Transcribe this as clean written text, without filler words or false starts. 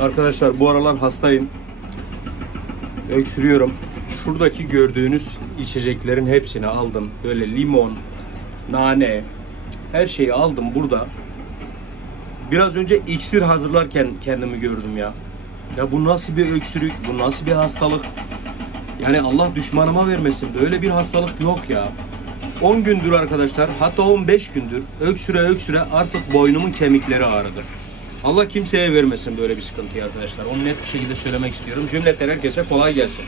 Arkadaşlar bu aralar hastayım. Öksürüyorum. Şuradaki gördüğünüz içeceklerin hepsini aldım. Böyle limon, nane, her şeyi aldım burada. Biraz önce iksir hazırlarken kendimi gördüm ya. Ya bu nasıl bir öksürük, bu nasıl bir hastalık? Yani Allah düşmanıma vermesin. Böyle bir hastalık yok ya. 10 gündür arkadaşlar, hatta 15 gündür öksüre öksüre artık boynumun kemikleri ağrıdı. Allah kimseye vermesin böyle bir sıkıntıyı arkadaşlar. Onu net bir şekilde söylemek istiyorum. Cümleten herkese kolay gelsin.